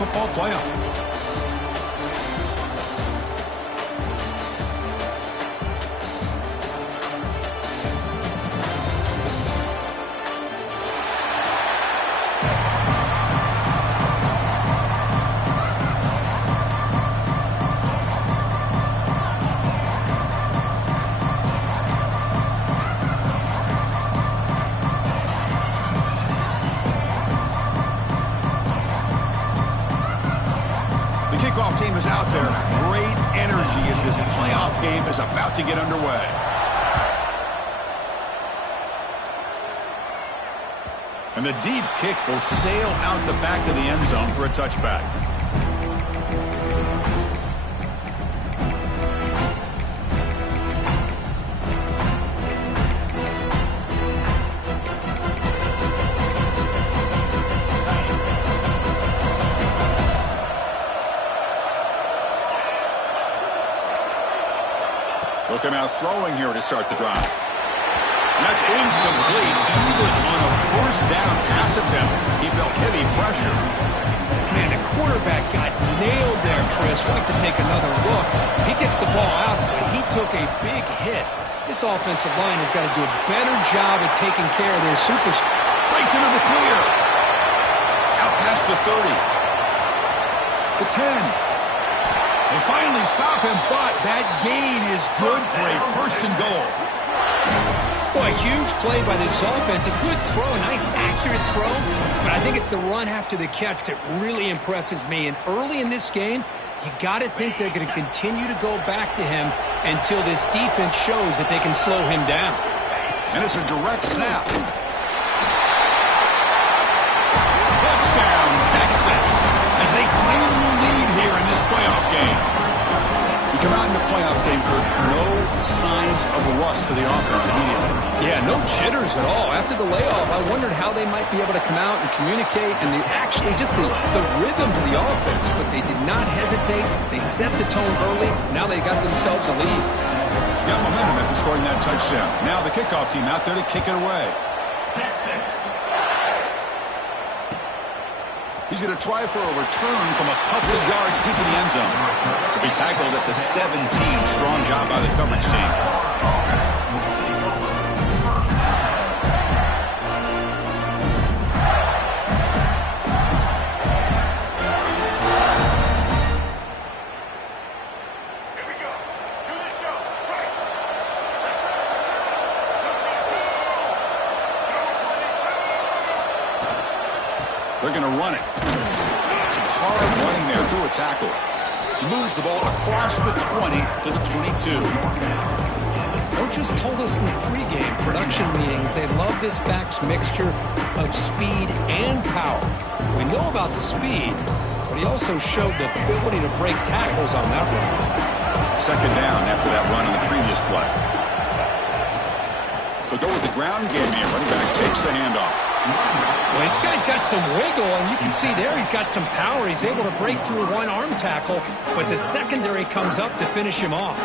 football playoff. Kickoff team is out there. Great energy as this playoff game is about to get underway. And the deep kick will sail out the back of the end zone for a touchback. Looking out throwing here to start the drive. And that's incomplete. Even on a first down pass attempt, he felt heavy pressure. Man, the quarterback got nailed there, Chris. We'll have to take another look. He gets the ball out, but he took a big hit. This offensive line has got to do a better job of taking care of their superstar. Breaks into the clear. Out past the 30. The 10. They finally stop him, but that gain is good for a first and goal. Boy, a huge play by this offense. A good throw, a nice accurate throw. But I think it's the run after the catch that really impresses me. And early in this game, you got to think they're going to continue to go back to him until this defense shows that they can slow him down. And it's a direct snap. Touchdown, Texas, as they claim the lead here in this playoff game. You come out in the playoff game, Kurt, no signs of rust for the offense immediately. Yeah, no jitters at all. After the layoff, I wondered how they might be able to come out and communicate and actually just the rhythm to the offense. But they did not hesitate. They set the tone early. Now they got themselves a lead. Got momentum after scoring that touchdown. Now the kickoff team out there to kick it away. He's going to try for a return from a couple of yards deep in the end zone. He tackled at the 17. Strong job by the coverage team. They're going to run it. Some hard running there through a tackle. He moves the ball across the 20 to the 22. Coaches told us in the pregame production meetings they love this back's mixture of speed and power. We know about the speed, but he also showed the ability to break tackles on that run. Second down after that run on the previous play. They'll go with the ground game here. Running back takes the handoff. Well, this guy's got some wiggle, and you can see there he's got some power. He's able to break through one arm tackle, but the secondary comes up to finish him off.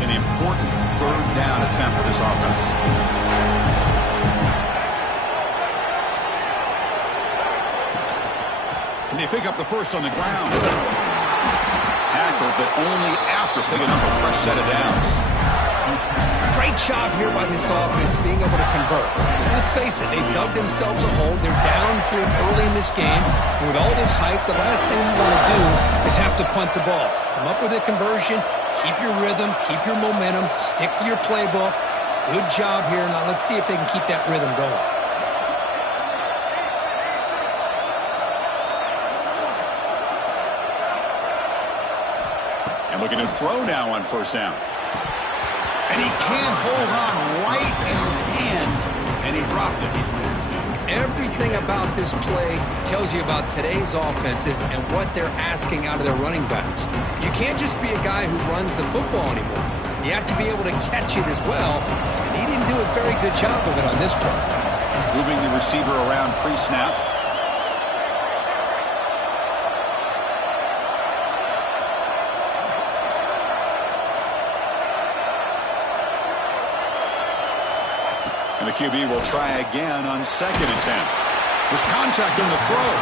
An important third down attempt for this offense. They pick up the first on the ground. Tackle, but only after picking up a fresh set of downs. Great job here by this offense being able to convert. Let's face it, they've dug themselves a hole. They're down here early in this game. And with all this hype, the last thing you want to do is have to punt the ball. Come up with a conversion, keep your rhythm, keep your momentum, stick to your playbook. Good job here. Now let's see if they can keep that rhythm going. Looking to throw now on first down. And he can't hold on right in his hands, and he dropped it. Everything about this play tells you about today's offenses and what they're asking out of their running backs. You can't just be a guy who runs the football anymore. You have to be able to catch it as well, and he didn't do a very good job of it on this play. Moving the receiver around pre-snap. And the QB will try again on 2nd and 10. There's contact on the throw.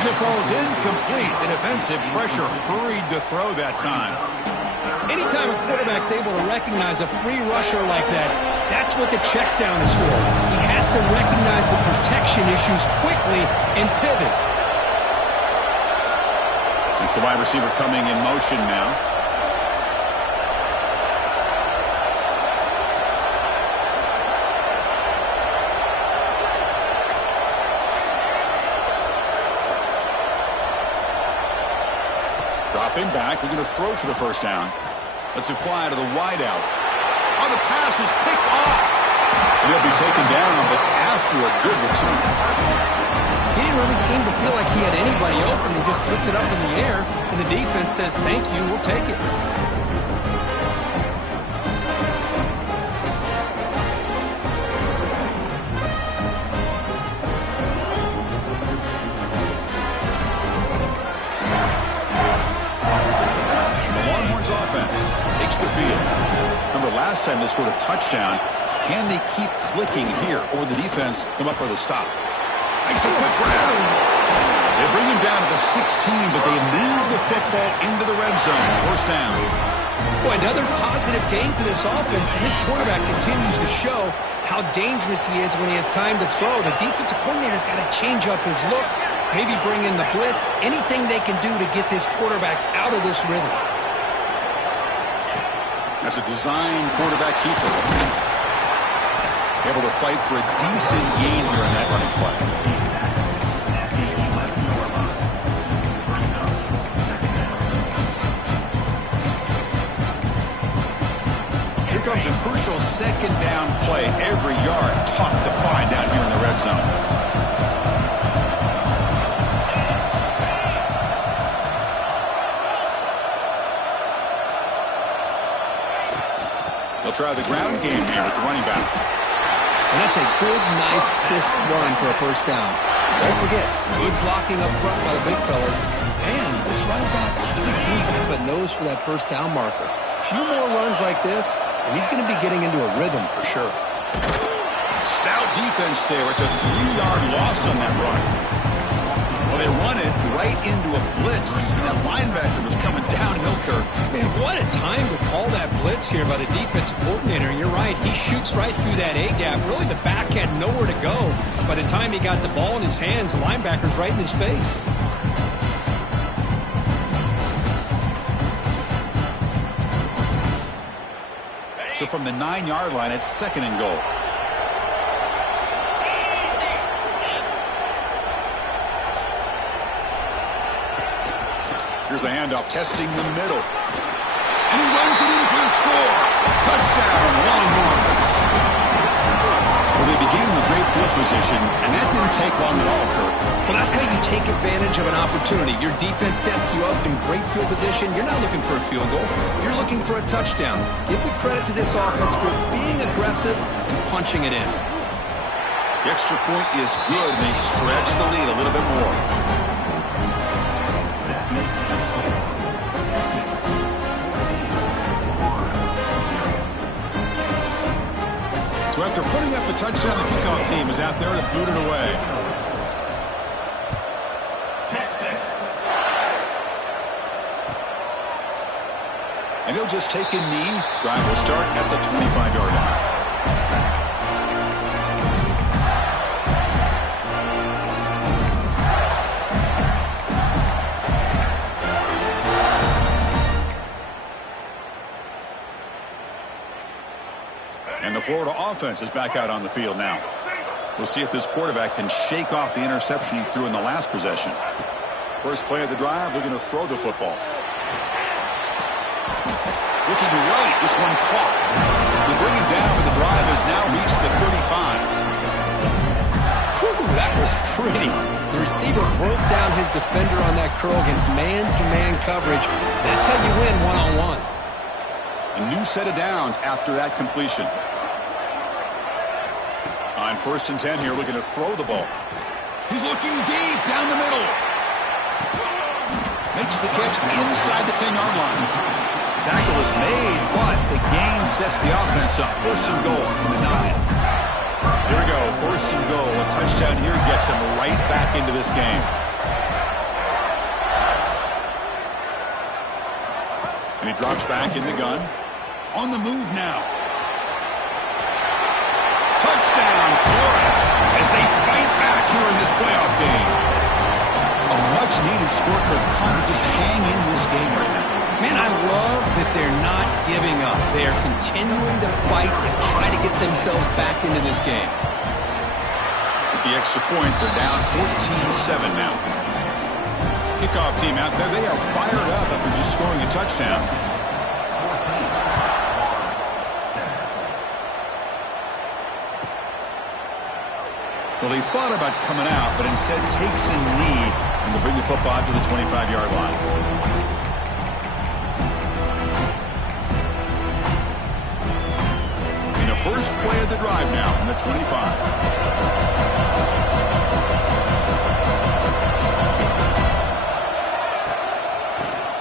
And it falls incomplete. The defensive pressure hurried to throw that time. Anytime a quarterback's able to recognize a free rusher like that, that's what the check down is for. He has to recognize the protection issues quickly and pivot. It's the wide receiver coming in motion now. Dropping back, looking to throw for the first down. Lets it fly to the wideout. Oh, the pass is picked off. And he'll be taken down, but after a good return. He didn't really seem to feel like he had anybody open. He just puts it up in the air, and the defense says, thank you, we'll take it. The field. Remember, last time they scored a touchdown. Can they keep clicking here, or the defense come up with a stop? Makes a quick grab. They bring him down to the 16, but they move the football into the red zone. First down. Boy, another positive game for this offense, and this quarterback continues to show how dangerous he is when he has time to throw. The defensive coordinator's got to change up his looks, maybe bring in the blitz, anything they can do to get this quarterback out of this rhythm. That's a design quarterback keeper. Able to fight for a decent gain here in that running play. Here comes a crucial 2nd down play. Every yard tough to find down here in the red zone. They'll try the ground game here with the running back. And that's a good, nice, crisp run for a first down. Don't forget, good blocking up front by the big fellas. And this running back, he seems to have a nose for that first down marker. A few more runs like this, and he's going to be getting into a rhythm for sure. Stout defense there. It's a 3-yard loss on that run. Well, they run it right into a blitz. That linebacker was coming downhill, Kirk. Man, what a time to call that blitz here by the defensive coordinator. And you're right, he shoots right through that A-gap. Really, the back had nowhere to go. By the time he got the ball in his hands, the linebacker's right in his face. So from the 9-yard line, it's 2nd and goal. Here's the handoff, testing the middle. And he runs it in for the score. Touchdown, Longhorns. Well, they began with great field position, and that didn't take long at all, Kirk. Well, that's how you take advantage of an opportunity. Your defense sets you up in great field position. You're not looking for a field goal. You're looking for a touchdown. Give the credit to this offense for being aggressive and punching it in. The extra point is good, and they stretch the lead a little bit more. So after putting up a touchdown, the kickoff team is out there to boot it away. And he'll just take a knee. Drive will start at the 25-yard line. And the Florida offense is back out on the field now. We'll see if this quarterback can shake off the interception he threw in the last possession. First play of the drive, looking to throw the football. Looking right, this one caught. They bring him down, but the drive has now reached the 35. Whew, that was pretty. The receiver broke down his defender on that curl against man-to-man coverage. That's how you win one-on-ones. A new set of downs after that completion. On 1st and 10 here, looking to throw the ball. He's looking deep down the middle. Makes the catch inside the 10-yard line. Tackle is made, but the gain sets the offense up. 1st and goal from the 9. Here we go, first and goal. A touchdown here gets him right back into this game. And he drops back in the gun. On the move now. Touchdown, Florida, as they fight back here in this playoff game. A much-needed score for them, trying to just hang in this game right now. Man, I love that they're not giving up. They are continuing to fight and try to get themselves back into this game. With the extra point, they're down 14-7 now. Kickoff team out there, they are fired up after just scoring a touchdown. Well, he thought about coming out, but instead takes a knee and will bring the football to the 25-yard line. In the first play of the drive now on the 25.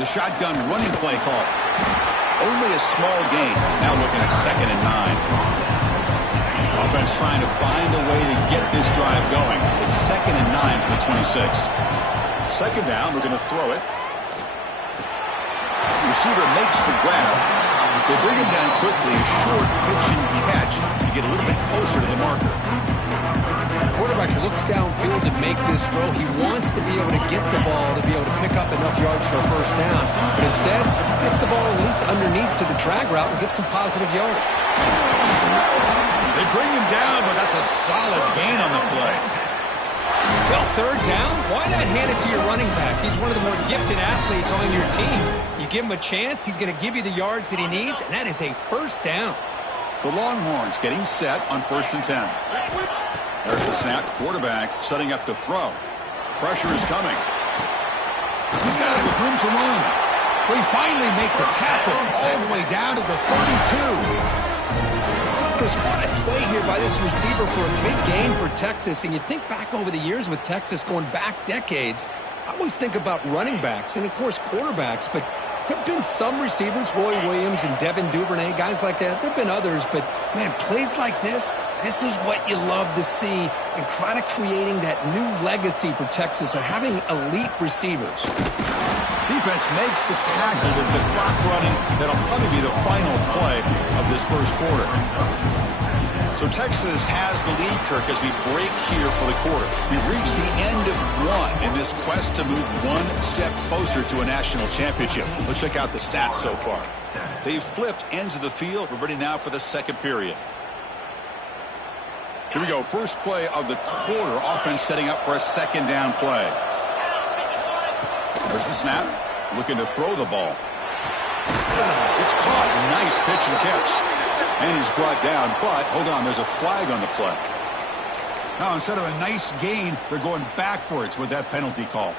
The shotgun running play call. Only a small gain. Now looking at 2nd and 9. Offense trying to find a way to get this drive going. It's 2nd and 9 for the 26. 2nd down, we're going to throw it. The receiver makes the grab. They bring him down quickly, a short pitch and catch to get a little bit closer to the marker. The quarterback looks downfield to make this throw. He wants to be able to get the ball to be able to pick up enough yards for a first down. But instead, gets the ball at least underneath to the drag route and gets some positive yards. They bring him down, but that's a solid gain on the play. Well, 3rd down, why not hand it to your running back? He's one of the more gifted athletes on your team. You give him a chance, he's going to give you the yards that he needs, and that is a first down. The Longhorns getting set on 1st and 10. There's the snap. Quarterback setting up to throw. Pressure is coming. He's got it with room to run. We finally make the tackle all the way down to the 32. Chris, what a play here by this receiver for a big gain for Texas. And you think back over the years with Texas going back decades, I always think about running backs and, of course, quarterbacks. But there have been some receivers, Roy Williams and Devin Duvernay, guys like that. There have been others. But, man, plays like this is what you love to see and kind of creating that new legacy for Texas of having elite receivers. Defense makes the tackle with the clock running. That'll probably be the final play of this first quarter. So Texas has the lead, Kirk, as we break here for the quarter. We've reached the end of one in this quest to move one step closer to a national championship. Let's check out the stats so far. They've flipped ends of the field. We're ready now for the second period. Here we go. First play of the quarter. Offense setting up for a 2nd down play. There's the snap. Looking to throw the ball. It's caught. Nice pitch and catch. And he's brought down, but hold on, there's a flag on the play. Now, instead of a nice gain, they're going backwards with that penalty call.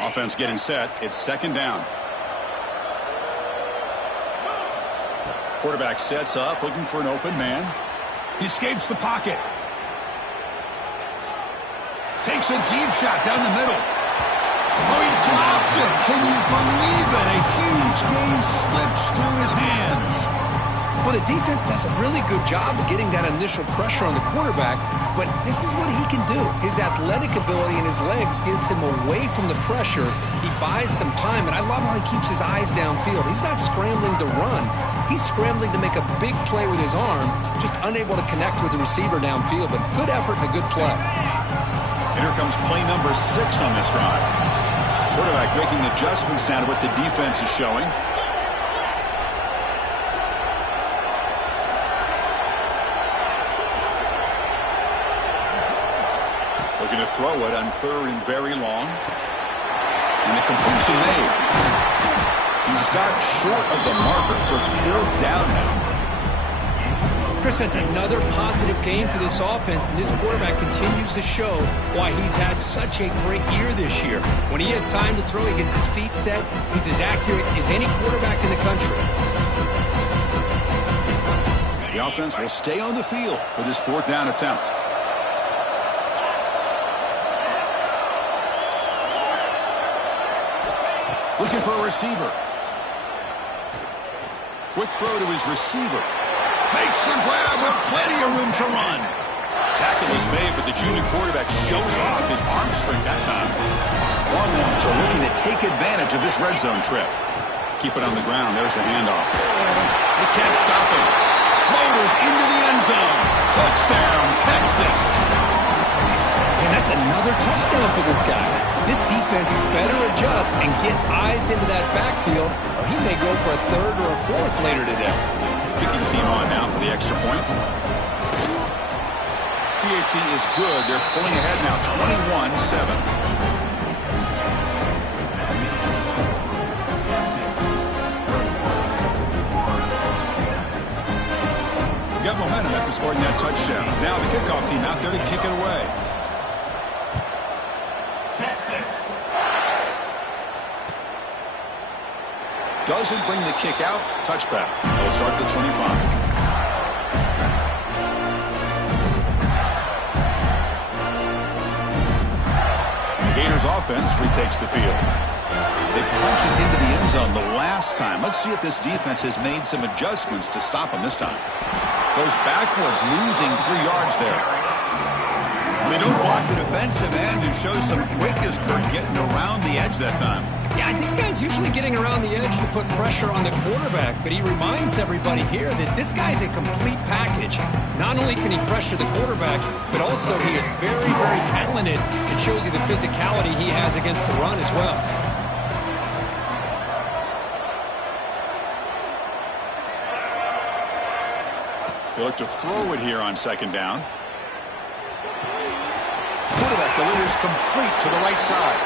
Offense getting set. It's 2nd down. Quarterback sets up, looking for an open man. He escapes the pocket. Takes a deep shot down the middle. Oh, he dropped it. Can you believe it? A huge gain slips through his hands. Well, the defense does a really good job of getting that initial pressure on the quarterback, but this is what he can do. His athletic ability and his legs gets him away from the pressure. He buys some time, and I love how he keeps his eyes downfield. He's not scrambling to run. He's scrambling to make a big play with his arm, just unable to connect with the receiver downfield, but good effort and a good play. And here comes play number 6 on this drive. Quarterback making adjustments now to what the defense is showing. Looking to throw it on 3rd and very long. And the completion made. He stopped short of the marker, so it's 4th down now. Chris, that's another positive game for this offense, and this quarterback continues to show why he's had such a great year this year. When he has time to throw, he gets his feet set. He's as accurate as any quarterback in the country. The offense will stay on the field for this 4th down attempt. Looking for a receiver. Quick throw to his receiver. Makes the grab with plenty of room to run. Tackle is made, but the junior quarterback shows off his arm strength that time. Hornets are looking to take advantage of this red zone trip. Keep it on the ground. There's the handoff. They can't stop him. Loaders into the end zone. Touchdown, Texas. And that's another touchdown for this guy. This defense better adjust and get eyes into that backfield, or he may go for a third or a fourth later today. Kicking team on now for the extra point. PAT is good. They're pulling ahead now, 21-7. Got momentum after scoring that touchdown. Now the kickoff team out there to kick it away. Doesn't bring the kick out. Touchback. They'll start at the 25. Gators offense retakes the field. They punch it into the end zone the last time. Let's see if this defense has made some adjustments to stop them this time. Goes backwards, losing 3 yards there. They don't block the defensive end, who shows some quickness, Kurt, getting around the edge that time. Yeah, this guy's usually getting around the edge to put pressure on the quarterback, but he reminds everybody here that this guy's a complete package. Not only can he pressure the quarterback, but also he is very, very talented. It shows you the physicality he has against the run as well. They look to throw it here on second down. Quarterback delivers complete to the right side.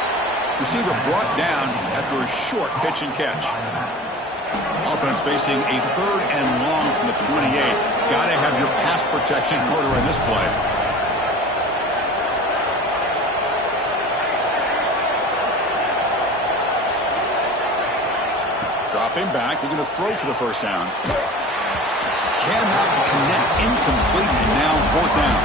Receiver brought down after a short pitch and catch. Offense facing a 3rd and long from the 28. Got to have your pass protection in order in this play. Dropping back, looking to throw for the first down. Cannot connect, incomplete, and now 4th down.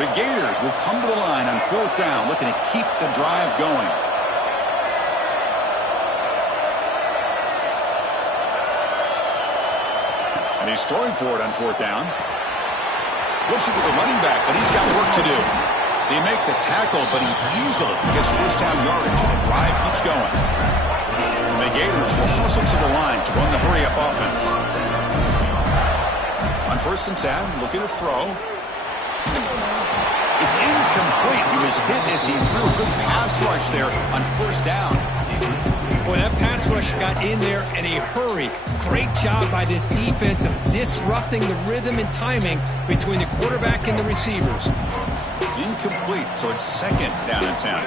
The Gators will come to the line on 4th down, looking to keep the drive going. And he's throwing for it on 4th down. Flips it to the running back, but he's got work to do. They make the tackle, but he easily gets first down yardage, and the drive keeps going. And the Gators will hustle to the line to run the hurry-up offense. On 1st and 10, looking to throw. It's incomplete. He was hit as he threw a good pass rush there on 1st down. Boy, that pass rush got in there in a hurry. Great job by this defense of disrupting the rhythm and timing between the quarterback and the receivers. Incomplete, so it's 2nd down and 10.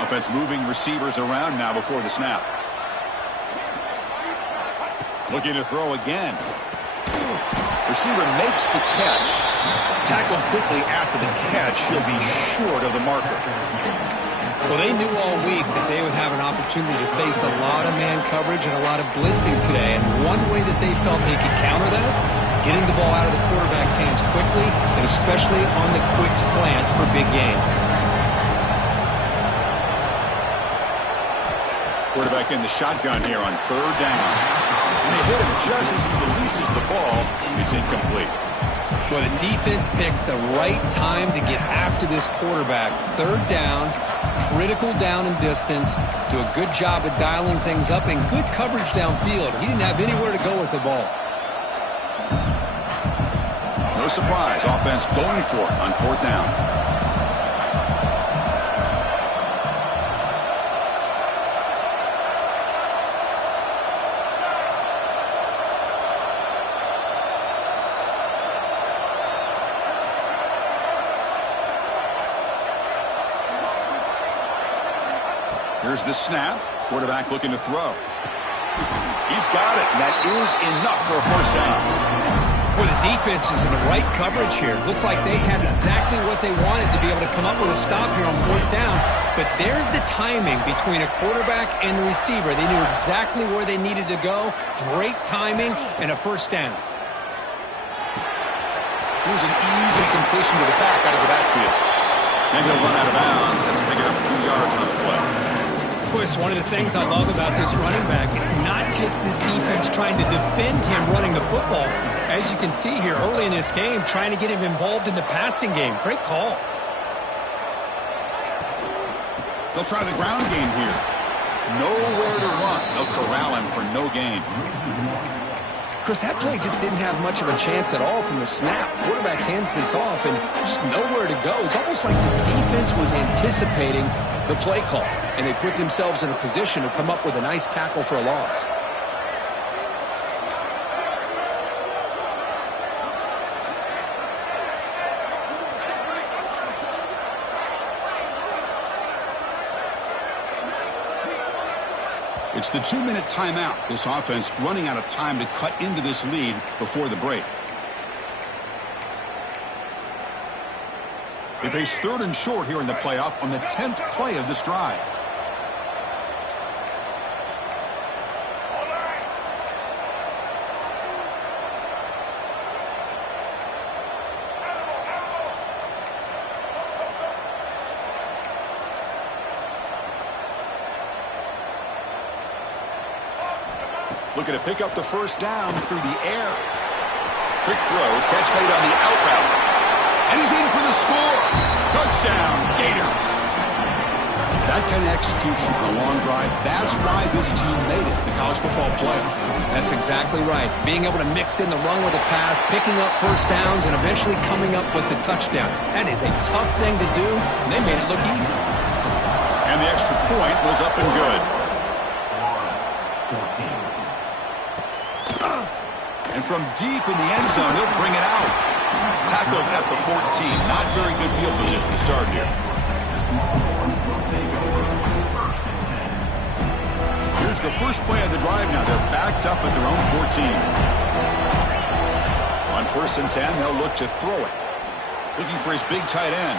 Offense moving receivers around now before the snap. Looking to throw again. Receiver makes the catch. Tackled quickly after the catch. He'll be short of the marker. Well, they knew all week that they would have an opportunity to face a lot of man coverage and a lot of blitzing today. And one way that they felt they could counter that, getting the ball out of the quarterback's hands quickly, and especially on the quick slants for big gains. Quarterback in the shotgun here on 3rd down. And they hit him just as he releases the ball. It's incomplete. Well, the defense picks the right time to get after this quarterback. 3rd down, critical down and distance. Do a good job of dialing things up and good coverage downfield. He didn't have anywhere to go with the ball. No surprise. Offense going for it on 4th down. Here's the snap. Quarterback looking to throw. He's got it, and that is enough for a 1st down. Well, the defense is in the right coverage here. Looked like they had exactly what they wanted to be able to come up with a stop here on fourth down. But there's the timing between a quarterback and the receiver. They knew exactly where they needed to go. Great timing and a first down. Here's an easy completion to the back out of the backfield. And he'll run out of bounds and pick it up a few yards on the play. Boy, it's one of the things I love about this running back. It's not just this defense trying to defend him running the football. As you can see here early in this game, trying to get him involved in the passing game. Great call. They'll try the ground game here. Nowhere to run. They'll corral him for no gain. Chris, that play just didn't have much of a chance at all from the snap. Quarterback hands this off and just nowhere to go. It's almost like the defense was anticipating the play call, and they put themselves in a position to come up with a nice tackle for a loss. It's the 2-minute timeout. This offense running out of time to cut into this lead before the break. They face 3rd and short here in the playoff on the 10th play of this drive. Looking to pick up the first down through the air. Quick throw, catch made on the out route. And he's in for the score. Touchdown, Gators. That kind of execution on a long drive, that's why this team made it to the college football playoff. That's exactly right. Being able to mix in the run with a pass, picking up first downs, and eventually coming up with the touchdown. That is a tough thing to do, and they made it look easy. And the extra point was up and good. And from deep in the end zone, he'll bring it out. Tackled at the 14. Not very good field position to start here. Here's the first play of the drive now. They're backed up at their own 14. On 1st and 10, they'll look to throw it. Looking for his big tight end.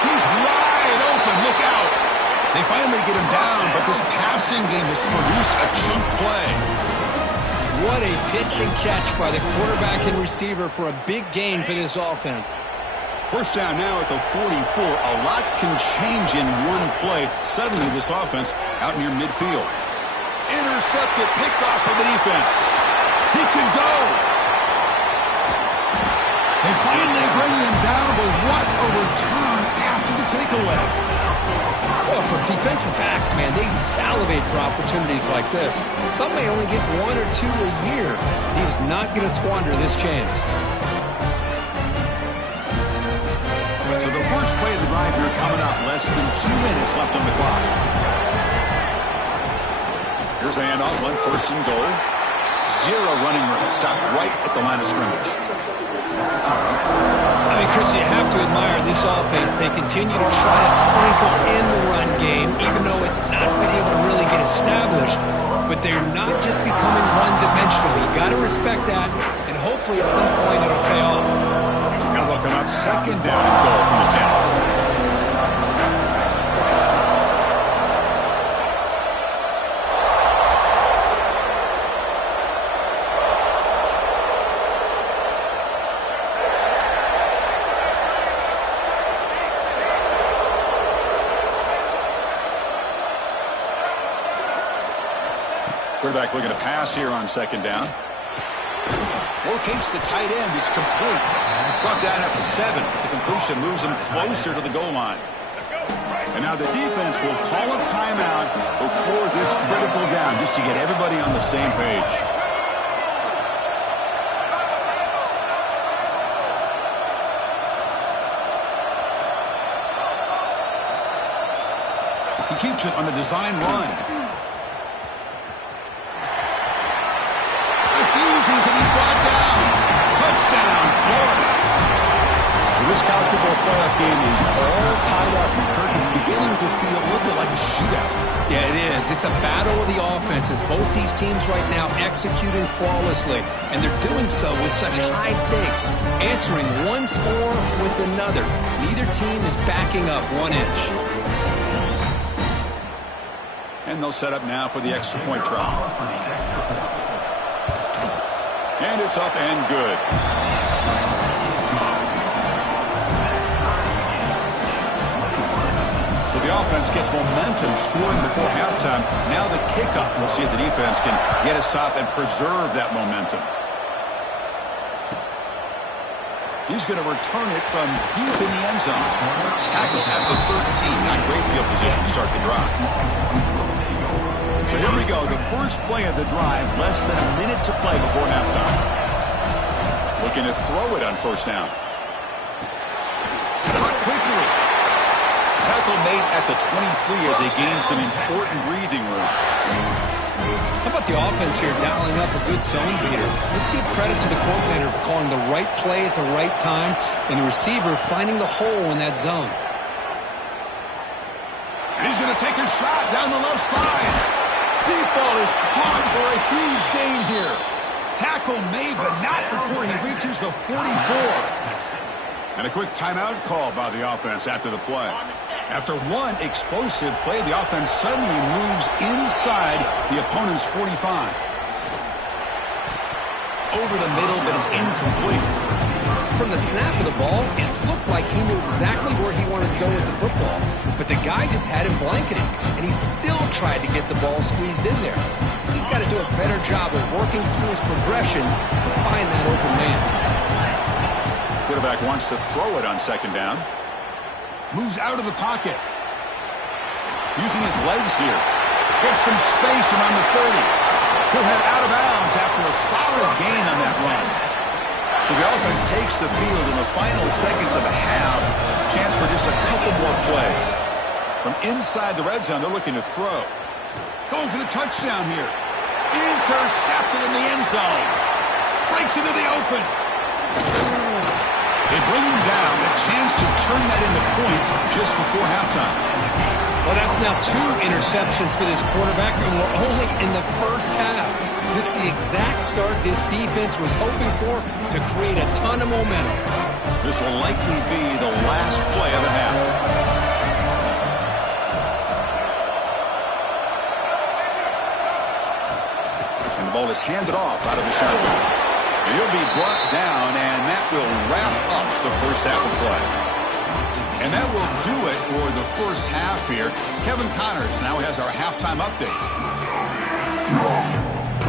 He's wide open. Look out. They finally get him down, but this passing game has produced a chunk play. What a pitch and catch by the quarterback and receiver for a big gain for this offense. First down now at the 44. A lot can change in one play. Suddenly this offense out near midfield. Intercepted, picked off by the defense. He can go. They finally bring him down, but what a return after the takeaway. Well, for defensive backs, man, they salivate for opportunities like this. Some may only get 1 or 2 a year. He is not going to squander this chance. So the first play of the drive here coming up. Less than 2 minutes left on the clock. Here's the handoff. 1st and goal. 0 running room. Stopped right at the line of scrimmage. I mean, Chris, you have to admire this offense. They continue to try to sprinkle in the run game, even though it's not been able to really get established. But they're not just becoming one-dimensional. You got to respect that, and hopefully at some point it'll pay off. Now they'll come up 2nd down and goal from the 10. Quarterback looking to pass here on 2nd down. Locates the tight end. It's complete. Brought down at the 7. The completion moves him closer to the goal line. And now the defense will call a timeout before this critical down, just to get everybody on the same page. He keeps it on a design run. Refusing to be brought down. Touchdown, Florida. Well, this college football playoff game is all tied up. Kirk, it's beginning to feel a little bit like a shootout. Yeah, it is. It's a battle of the offenses. Both these teams right now executing flawlessly, and they're doing so with such high stakes, answering one score with another. Neither team is backing up 1 inch. And they'll set up now for the extra point try. And it's up and good. So the offense gets momentum scoring before halftime. Now the kickoff. We'll see if the defense can get a stop and preserve that momentum. He's going to return it from deep in the end zone. Tackle at the 13. Not great field position to start the drive. So here we go. The first play of the drive. Less than a minute to play before halftime. Looking to throw it on first down. Caught quickly. Tackle made at the 23 as they gain some important breathing room. How about the offense here dialing up a good zone beater? Let's give credit to the coordinator for calling the right play at the right time and the receiver finding the hole in that zone. And he's going to take a shot down the left side. Deep ball is caught for a huge gain here. Tackle made, but not before he reaches the 44. And a quick timeout call by the offense after the play. After one explosive play, the offense suddenly moves inside the opponent's 45. Over the middle, but it's incomplete. From the snap of the ball, it looked like he knew exactly where he wanted to go with the football. But the guy just had him blanketed, and he still tried to get the ball squeezed in there. He's got to do a better job of working through his progressions to find that open man. Quarterback wants to throw it on second down. Moves out of the pocket. Using his legs here. Gets some space around the 30. He'll head out of bounds after a solid gain on that run. So the offense takes the field in the final seconds of the half. Chance for just a couple more plays. From inside the red zone, they're looking to throw. Going for the touchdown here. Intercepted in the end zone. Breaks into the open. They bring him down. A chance to turn that into points just before halftime. Well, that's now 2 interceptions for this quarterback, and we're only in the first half. This is the exact start this defense was hoping for to create a ton of momentum. This will likely be the last play of the half. And the ball is handed off out of the shotgun. And he'll be brought down, and that will wrap up the first half of play. And that will do it for the first half here. Kevin Connors now has our halftime update.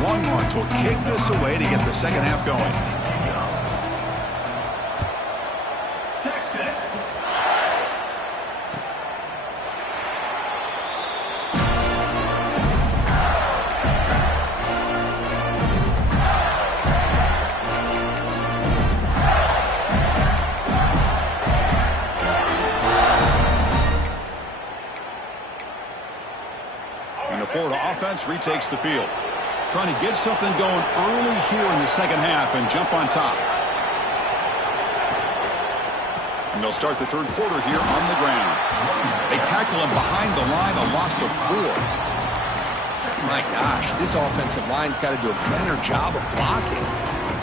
Longhorns will kick this away to get the second half going. Texas. And the Florida offense retakes the field. Trying to get something going early here in the second half and jump on top. And they'll start the third quarter here on the ground. They tackle him behind the line, a loss of 4. My gosh, this offensive line's got to do a better job of blocking.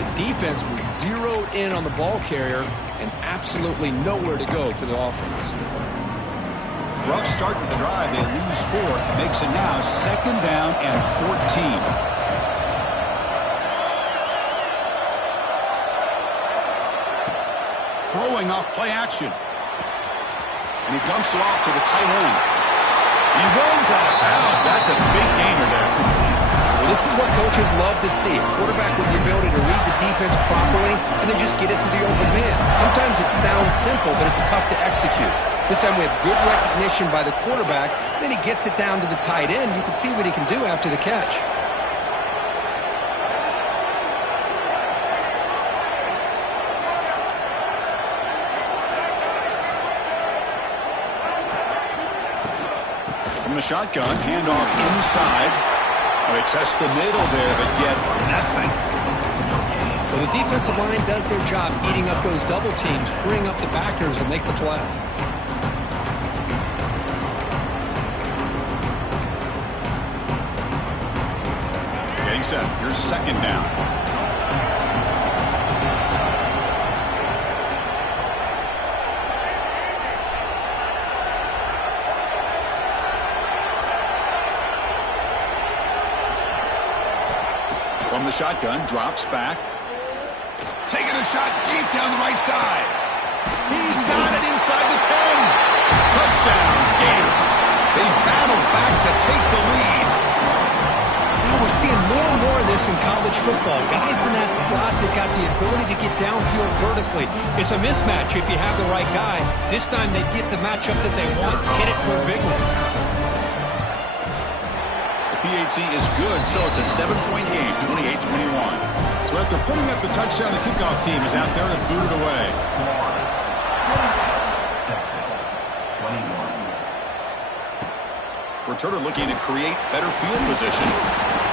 The defense was zeroed in on the ball carrier and absolutely nowhere to go for the offense. Rough start to the drive. They lose 4. Makes it now second down and 14. Throwing off play action. And he dumps it off to the tight end. He runs out of bounds. That's a big gainer there. Well, this is what coaches love to see. A quarterback with the ability to read the defense properly and then just get it to the open man. Sometimes it sounds simple, but it's tough to execute. This time we have good recognition by the quarterback. Then he gets it down to the tight end. You can see what he can do after the catch. From the shotgun, handoff inside. They test the middle there, but get nothing. Well, the defensive line does their job eating up those double teams, freeing up the backers to make the play. set. Here's second down. From the shotgun, drops back. Taking a shot deep down the right side. He's got it inside the 10. Touchdown, Gators. They battle back to take the lead. Now we're seeing more and more of this in college football. Guys in that slot that got the ability to get downfield vertically. It's a mismatch if you have the right guy. This time they get the matchup that they want, hit it for a big one. PAT is good, so it's a 7-point game, 28-21. So after putting up the touchdown, the kickoff team is out there to boot it away. Returner looking to create better field position.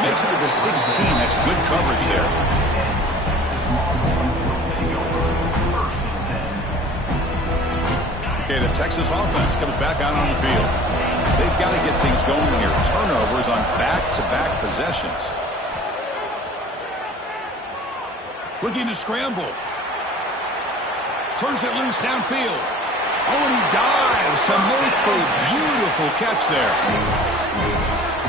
Makes it to the 16. That's good coverage there. Okay, the Texas offense comes back out on the field. They've got to get things going here. Turnovers on back-to-back possessions. Looking to scramble. Turns it loose downfield. Oh, and he dives to make a beautiful catch there.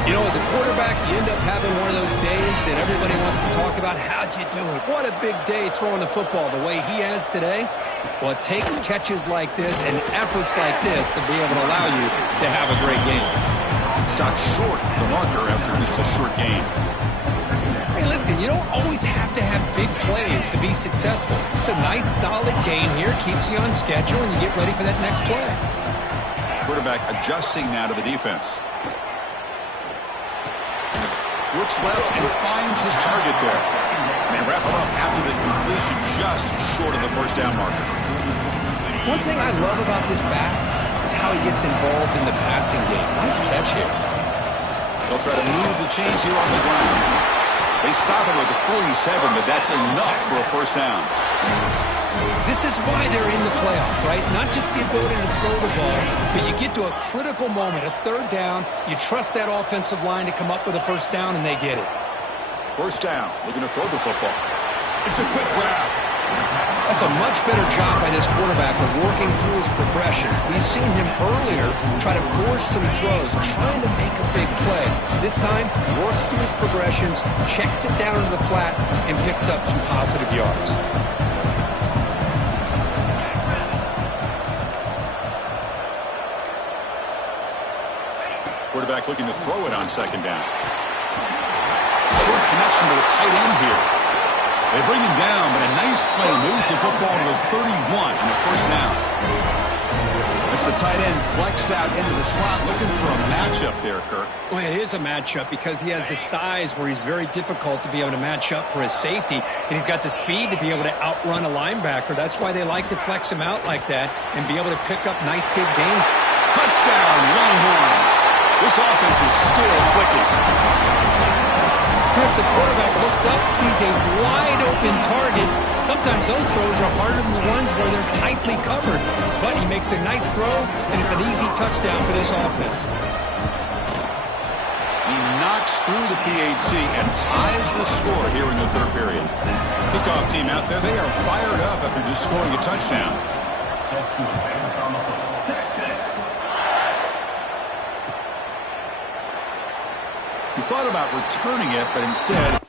You know, as a quarterback, you end up having one of those days that everybody wants to talk about. How'd you do it? What a big day throwing the football the way he has today. Well, it takes catches like this and efforts like this to be able to allow you to have a great game. Stopped short the marker after just a short game. Hey, listen, you don't always have to have big plays to be successful. It's a nice, solid game here. Keeps you on schedule, and you get ready for that next play. Quarterback adjusting now to the defense. Looks left and finds his target there. They wrap him up after the completion, just short of the first down marker. One thing I love about this back is how he gets involved in the passing game. Nice catch here. They'll try to move the chains here on the ground. They stop him with the 47, but that's enough for a first down. This is why they're in the playoff, right? Not just the ability to throw the ball, but you get to a critical moment, a third down. You trust that offensive line to come up with a first down, and they get it. First down, looking to throw the football. It's a quick grab. That's a much better job by this quarterback of working through his progressions. We've seen him earlier try to force some throws, trying to make a big play. This time, works through his progressions, checks it down to the flat, and picks up some positive yards. Quarterback looking to throw it on second down. Short connection to the tight end here. They bring him down, but a nice play moves the football to the 31 and a first down. As the tight end flexed out into the slot, looking for a matchup there, Kirk. Well, it is a matchup because he has the size where he's very difficult to be able to match up for his safety, and he's got the speed to be able to outrun a linebacker. That's why they like to flex him out like that and be able to pick up nice big gains. Touchdown, Longhorns. This offense is still clicking. Chris, the quarterback looks up, sees a wide-open target. Sometimes those throws are harder than the ones where they're tightly covered. But he makes a nice throw, and it's an easy touchdown for this offense. He knocks through the PAT and ties the score here in the third period. Kickoff team out there, they are fired up after just scoring a touchdown. He thought about returning it, but instead...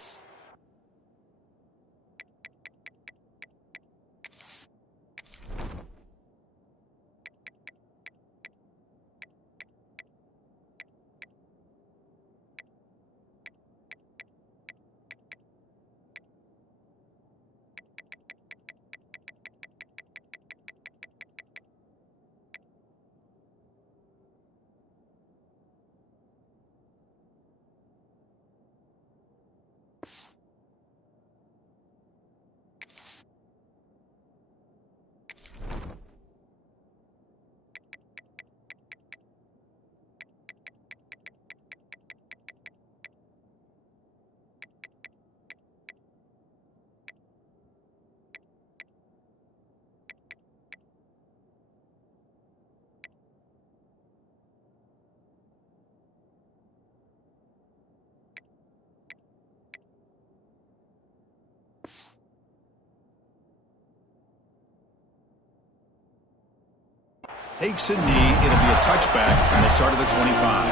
Takes a knee. It'll be a touchback, and they'll start at the 25.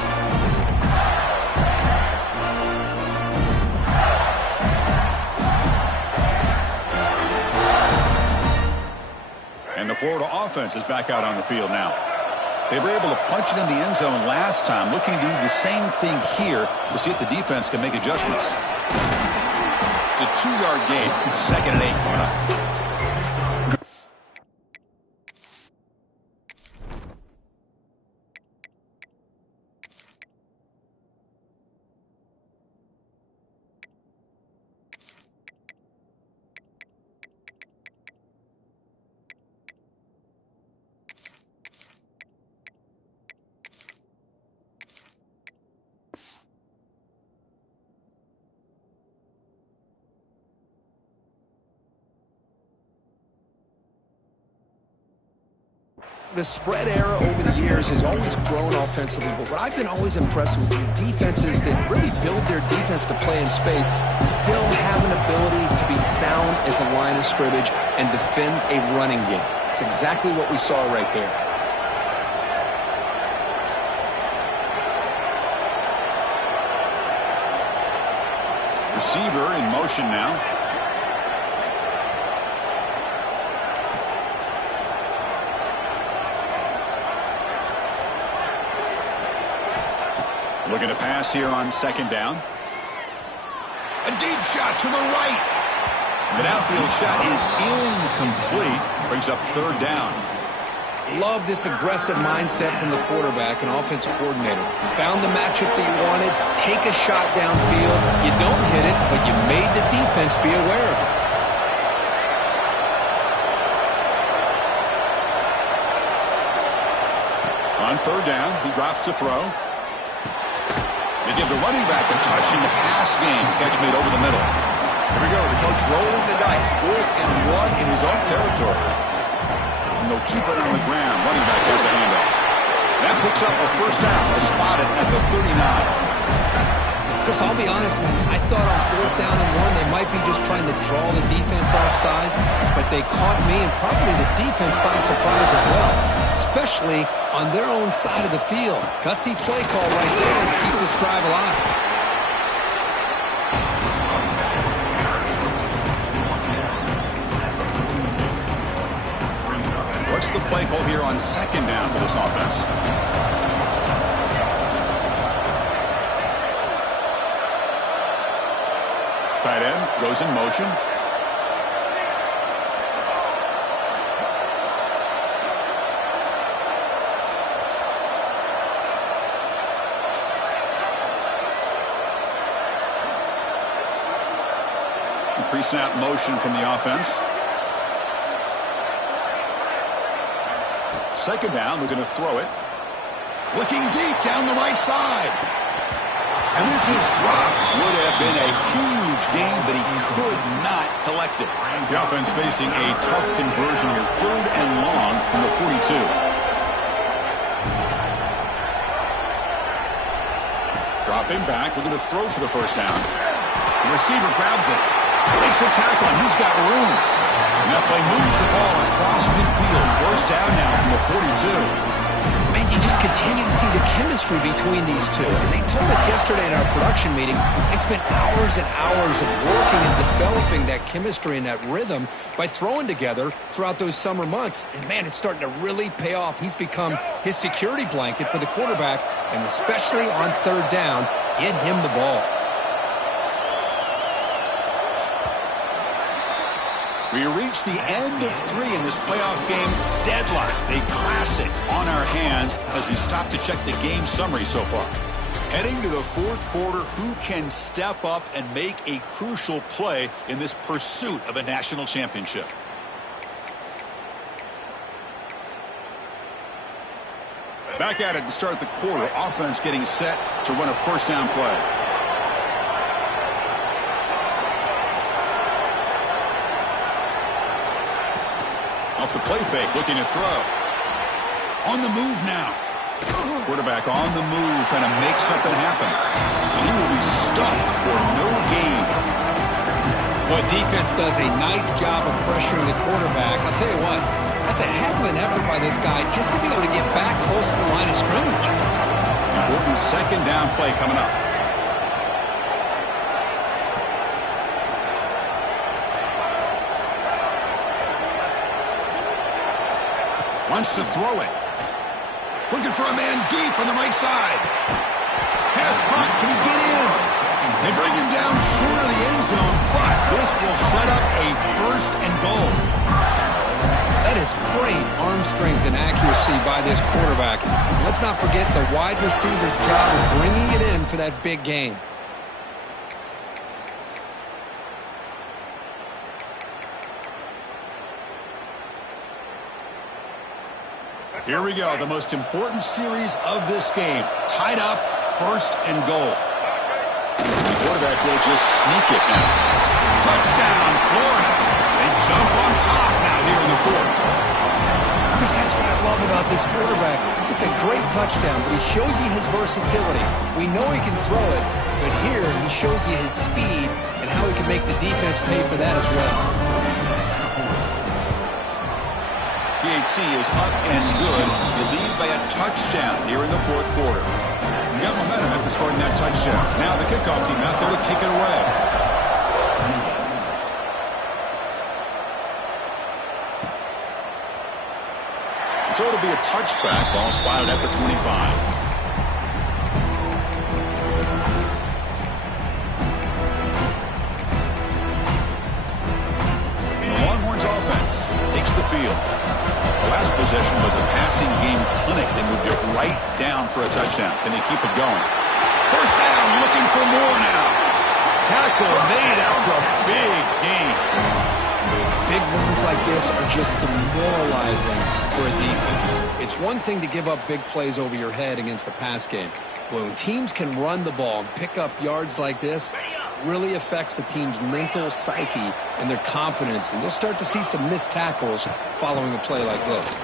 And the Florida offense is back out on the field now. They were able to punch it in the end zone last time, looking to do the same thing here to see if the defense can make adjustments. It's a 2-yard gain, 2nd and 8 coming up. The spread era over the years has always grown offensively, but what I've been always impressed with defenses that really build their defense to play in space still have an ability to be sound at the line of scrimmage and defend a running game. It's exactly what we saw right there. Receiver in motion now. Looking to pass here on 2nd down. A deep shot to the right. The downfield shot is incomplete. Brings up 3rd down. Love this aggressive mindset from the quarterback and offensive coordinator. Found the matchup that you wanted. Take a shot downfield. You don't hit it, but you made the defense be aware of it. On 3rd down, he drops to throw. They give the running back a touch in the pass game. Catch made over the middle. Here we go. The coach rolling the dice. 4th and 1 in his own territory. And they'll keep it on the ground. Running back has the handoff. That picks up a 1st down. They spot it at the 39. Chris, I'll be honest, man. I thought on 4th down and 1 they might be just trying to draw the defense off sides, but they caught me and probably the defense by surprise as well, especially on their own side of the field. Gutsy play call right there to keep this drive alive. What's the play call here on 2nd down for this offense? Tight end goes in motion. Pre-snap motion from the offense. 2nd down, we're going to throw it. Looking deep down the right side. And this is dropped. Would have been a huge gain, but he could not collect it. The offense facing a tough conversion here. 3rd and long from the 42. Dropping back. We're going to throw for the 1st down. The receiver grabs it. Makes a tackle, and he's got room. And that play moves the ball across midfield. 1st down now from the 42. Man, you just continue to see the chemistry between these two. And they told us yesterday in our production meeting, they spent hours and hours of working and developing that chemistry and that rhythm by throwing together throughout those summer months. And, man, it's starting to really pay off. He's become his security blanket for the quarterback, and especially on 3rd down, get him the ball. We reach the end of 3 in this playoff game. Deadlocked, a classic on our hands as we stop to check the game summary so far. Heading to the 4th quarter, who can step up and make a crucial play in this pursuit of a national championship? Back at it to start the quarter. Offense getting set to run a 1st down play. Off the play fake, looking to throw. On the move now. Quarterback on the move, trying to make something happen. And he will be stuffed for no gain. Well, defense does a nice job of pressuring the quarterback. I'll tell you what, That's a heck of an effort by this guy just to be able to get back close to the line of scrimmage. Important second down play coming up. Wants to throw it. Looking for a man deep on the right side. Pass caught. Can he get in? They bring him down short of the end zone, but this will set up a first and goal. That is great arm strength and accuracy by this quarterback. Let's not forget the wide receiver's job of bringing it in for that big gain. Here we go, the most important series of this game. Tied up, first and goal. The quarterback will just sneak it now. Touchdown, Florida. They jump on top now here in the fourth. Chris, that's what I love about this quarterback. It's a great touchdown, but he shows you his versatility. We know he can throw it, but here he shows you his speed and how he can make the defense pay for that as well. PAT is up and good. You lead by a touchdown here in the fourth quarter. You got momentum after scoring that touchdown. Now the kickoff team out there to kick it away. So it'll be a touchback. Ball spotted at the 25. The field. The last possession was a passing game clinic. They moved it right down for a touchdown. Can they keep it going? First down, looking for more now. Tackle made after a big gain. Big runs like this are just demoralizing for a defense. It's one thing to give up big plays over your head against the pass game. When teams can run the ball and pick up yards like this, really affects the team's mental psyche and their confidence, and you'll start to see some missed tackles following a play like this.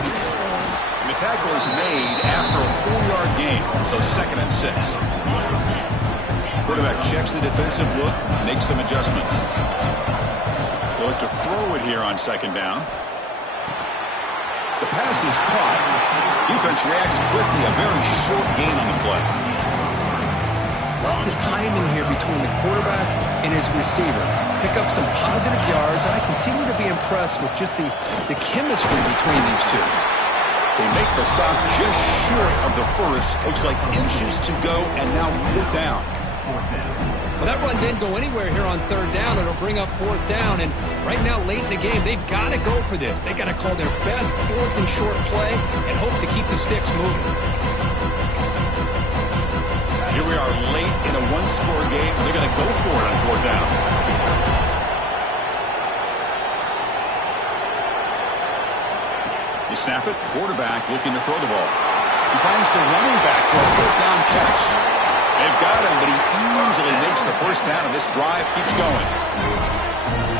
And the tackle is made after a 4-yard gain, so 2nd and 6. Quarterback checks the defensive look, makes some adjustments. They'll look to throw it here on 2nd down. The pass is caught. Defense reacts quickly, a very short gain on the play. Love the timing here between the quarterback and his receiver. Pick up some positive yards, and I continue to be impressed with just the chemistry between these two. They make the stop just short of the first. Looks like inches to go, and now 4th down. Well, that run didn't go anywhere here on 3rd down. It'll bring up 4th down, and right now, late in the game, they've got to go for this. They've got to call their best 4th and short play and hope to keep the sticks moving. Here we are late in a one-score game. They're going to go for it on 4th down. You snap it. Quarterback looking to throw the ball. He finds the running back for a 4th down catch. They've got him, but he easily makes the 1st down, and this drive keeps going.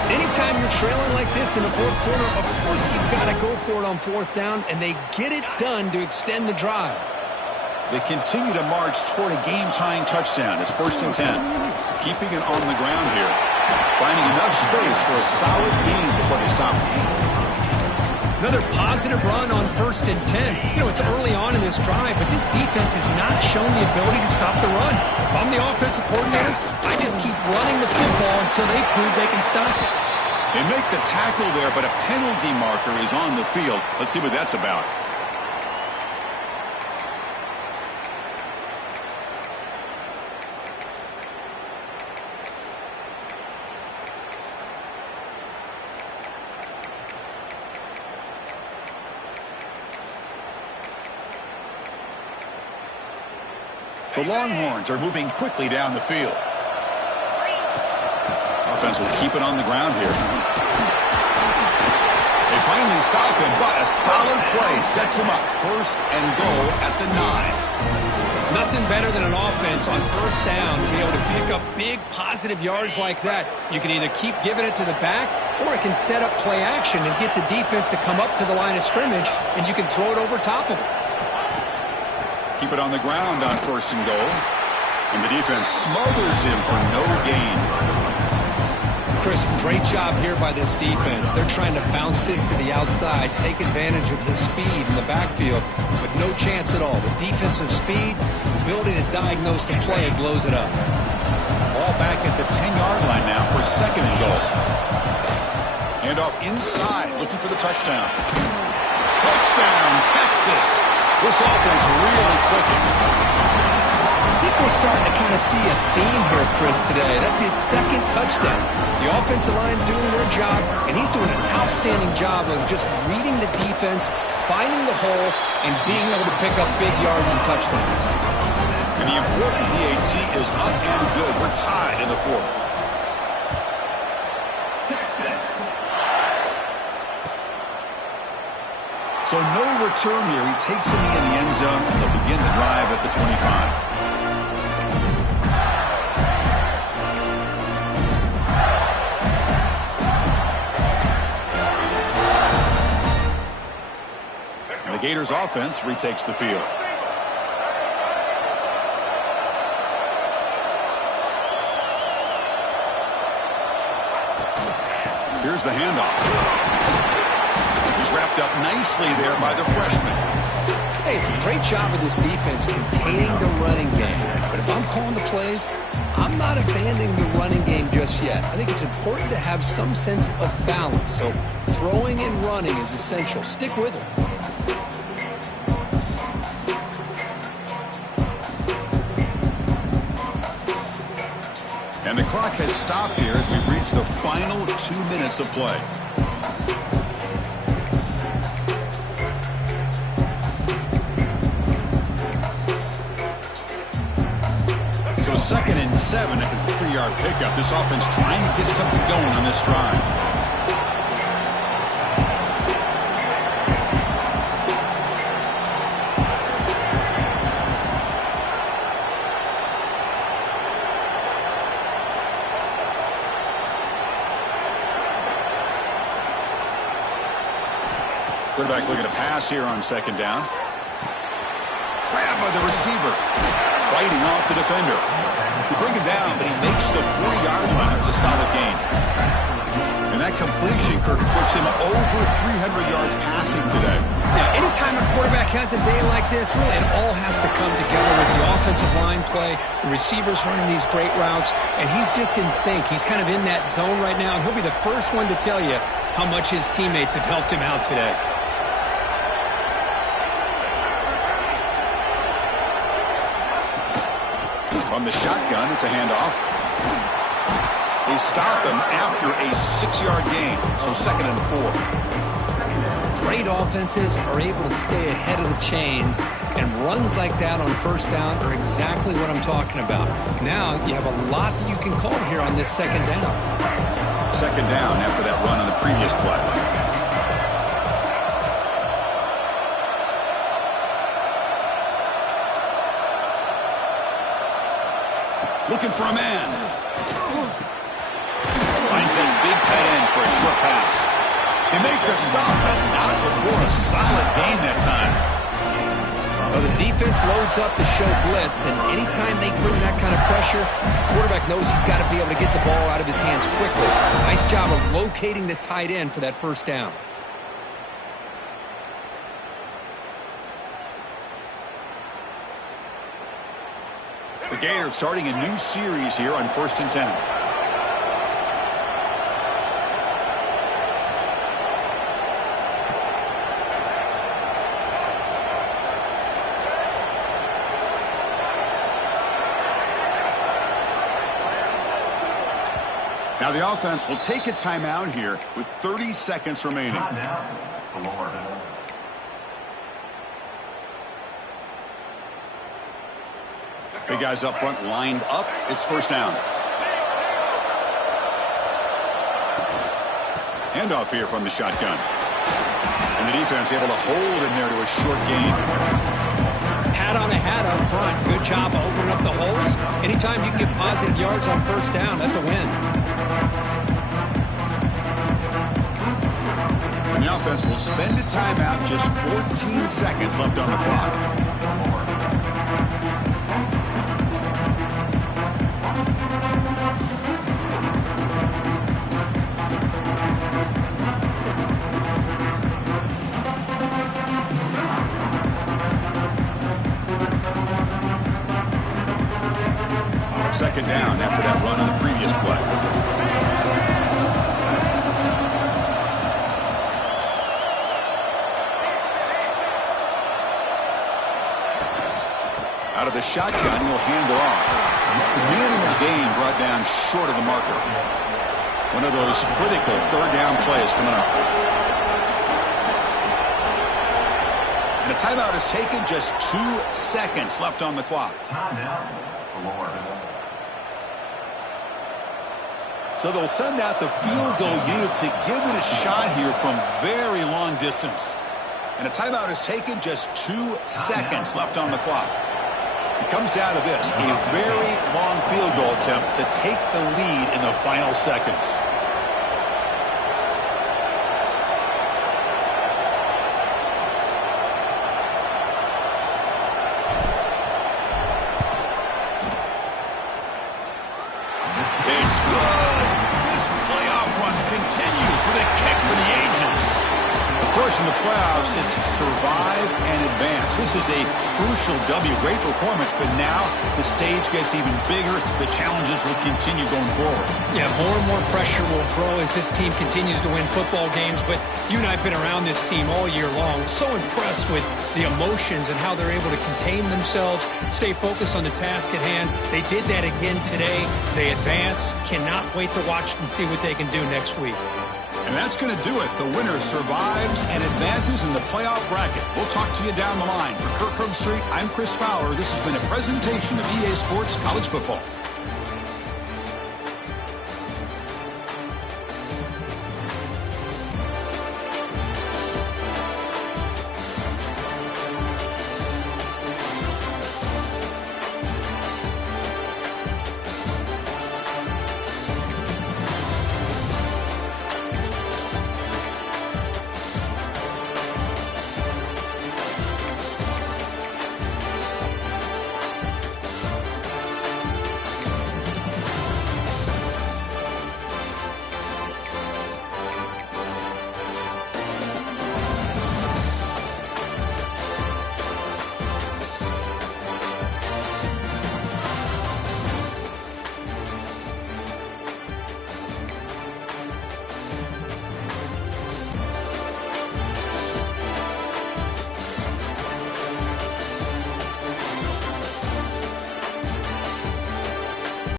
Anytime you're trailing like this in the 4th quarter, of course you've got to go for it on 4th down, and they get it done to extend the drive. They continue to march toward a game-tying touchdown. It's 1st and 10. Keeping it on the ground here. Finding enough space for a solid gain before they stop. Another positive run on 1st and 10. You know, it's early on in this drive, but this defense has not shown the ability to stop the run. If I'm the offensive coordinator, I just keep running the football until they prove they can stop it. They make the tackle there, but a penalty marker is on the field. Let's see what that's about. The Longhorns are moving quickly down the field. Offense will keep it on the ground here. They finally stop him, but a solid play sets him up. 1st and goal at the 9. Nothing better than an offense on 1st down to be able to pick up big positive yards like that. You can either keep giving it to the back, or it can set up play action and get the defense to come up to the line of scrimmage, and you can throw it over top of it. Keep it on the ground on 1st and goal. And the defense smothers him for no gain. Chris, great job here by this defense. They're trying to bounce this to the outside, take advantage of his speed in the backfield, but no chance at all. The defensive speed, ability to diagnose the play, blows it up. Ball back at the 10-yard line now for second and goal. And off inside, looking for the touchdown. Touchdown, Texas. This offense really clicking. I think we're starting to kind of see a theme here, Chris, today. That's his second touchdown. The offensive line doing their job, and he's doing an outstanding job of just reading the defense, finding the hole, and being able to pick up big yards and touchdowns. And the important PAT is up and good. We're tied in the fourth. So no return here. He takes it in the end zone, and they'll begin the drive at the 25. The Gators offense retakes the field. Here's the handoff. He's wrapped up nicely there by the freshman. Hey, it's a great job of this defense containing the running game. But if I'm calling the plays, I'm not abandoning the running game just yet. I think it's important to have some sense of balance. So throwing and running is essential. Stick with it. And the clock has stopped here as we reach the final 2 minutes of play. So 2nd and 7 at the 3-yard pickup. This offense trying to get something going on this drive. Quarterback looking to pass here on 2nd down. Grabbed by the receiver. Fighting off the defender. They bring him down, but he makes the 40-yard line. It's a solid gain. And that completion, Kirk, puts him over 300 yards passing today. Yeah, anytime a quarterback has a day like this, really it all has to come together with the offensive line play, the receivers running these great routes, and he's just in sync. He's kind of in that zone right now, and he'll be the first one to tell you how much his teammates have helped him out today. From the shotgun, it's a handoff. They stop him after a 6-yard gain, so 2nd and 4. Great offenses are able to stay ahead of the chains, and runs like that on 1st down are exactly what I'm talking about. Now you have a lot that you can call here on this 2nd down. 2nd down after that run on the previous play. Looking for a man. Finds that big tight end for a short pass. They make the stop, but not before a solid gain that time. Well, the defense loads up to show blitz, and anytime they bring that kind of pressure, the quarterback knows he's got to be able to get the ball out of his hands quickly. Nice job of locating the tight end for that 1st down. The Gators starting a new series here on 1st and 10. Now the offense will take a timeout here with 30 seconds remaining. Big guys up front lined up. It's 1st down. Handoff here from the shotgun. And the defense able to hold him there to a short gain. Hat on a hat up front. Good job of opening up the holes. Anytime you can get positive yards on 1st down, that's a win. And the offense will spend a timeout. Just 14 seconds left on the clock. Second down after that run on the previous play. Out of the shotgun, he'll hand it off. Minimal gain brought down short of the marker. One of those critical third down plays coming up. And a timeout is taken, just 2 seconds left on the clock. So they'll send out the field goal unit to give it a shot here from very long distance. And a timeout is taken, just 2 seconds left on the clock. It comes down to this, a very long field goal attempt to take the lead in the final seconds. It's good. This playoff run continues with a kick for the ages. Of course, in the playoffs, it's survive and advance. This is a crucial W. Great performance, but now the stage gets even bigger. The challenges will continue going forward. Yeah, more and more pressure will grow as this team continues to win football games. But you and I have been around this team all year long. So impressed with the emotions and how they're able to contain themselves, stay focused on the task at hand. They did that again today. They advance. Cannot wait to watch and see what they can do next week. And that's going to do it. The winner survives and advances in the playoff bracket. We'll talk to you down the line. For Kirk Herbstreit, I'm Chris Fowler. This has been a presentation of EA Sports College Football.